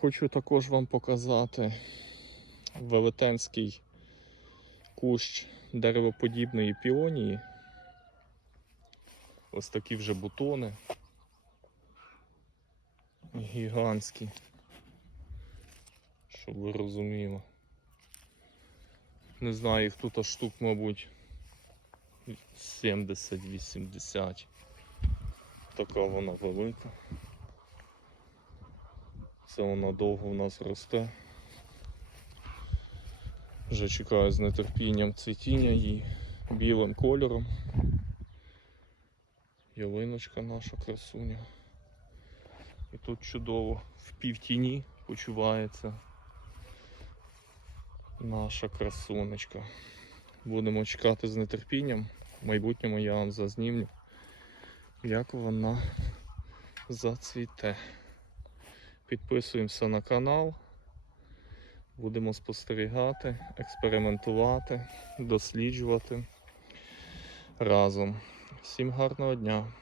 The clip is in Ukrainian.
Хочу також вам показати велетенський кущ деревоподібної піонії. Ось такі вже бутони. Гігантські. Щоб ви розуміли. Не знаю, їх тут штук, мабуть, 70-80. Така вона велика. Це вона довго в нас росте. Вже чекаю з нетерпінням цвітіння її білим кольором. Ялиночка наша красуня. І тут чудово в півтіні почувається наша красунечка. Будемо чекати з нетерпінням. В майбутньому я вам зазнімлю, як вона зацвіте. Підписуємося на канал. Будемо спостерігати, експериментувати, досліджувати разом. Всім гарного дня!